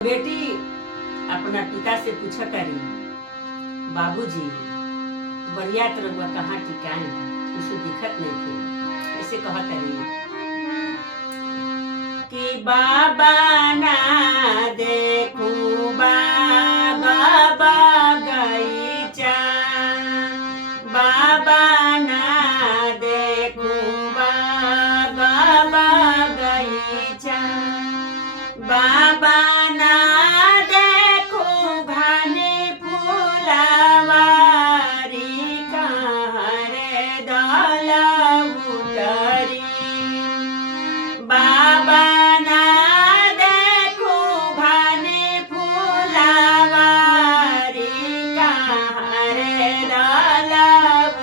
बेटी अपना पिता से पूछा करी, बाबूजी बरियात रउआ कहाँ टिकाई, कुछ दिखत नहीं थे। ऐसे कहा करी कि बाबा ना देखू बाबा बगीचा, बाबा ना देखू बाबा बगीचा, बाबा ना देखू घने फुलवारी कहाँ रे डाला उतरी, बाबा ना देखू घने फुलवारी कहाँ रे डाला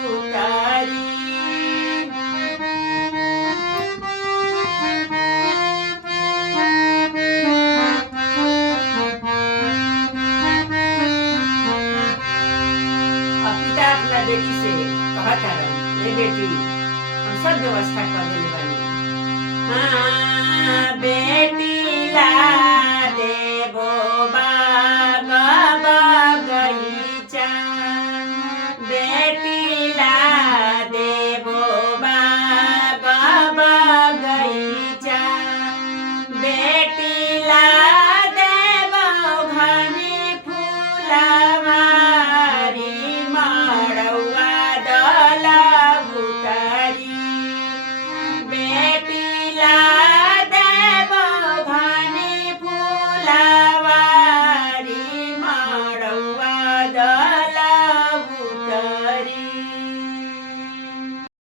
उतरी। अब पिता अपना बेटी से कहा करन, ये बेटी हम सब व्यवस्था कर देले बानी। हाँ बेटी ला देबो बाबा बगीचा, बेटी ला देबो बाबा बगीचा, बेटी